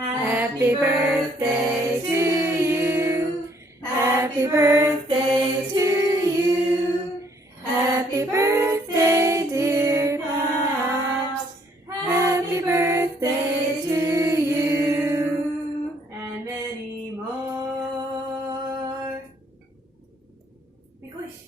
Happy birthday to you. Happy birthday to you. Happy birthday, dear Pops. Happy birthday to you. And many more. Make a wish.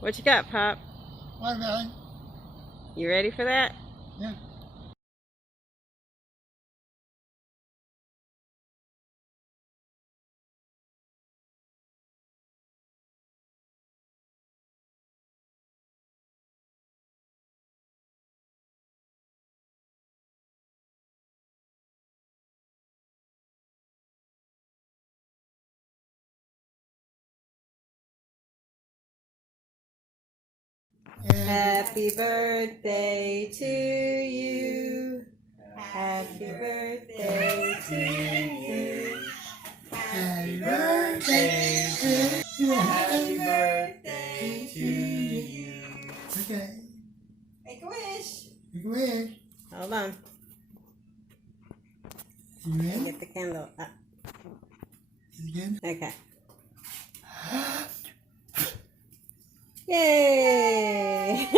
What you got, Pop? Watermelon. You ready for that? Yeah. Happy birthday to you. Happy birthday to you. Happy birthday to you. Happy birthday to you. Okay. Make a wish. Make a wish. Hold on. You ready? Get the candle up. Again? Okay. Yay!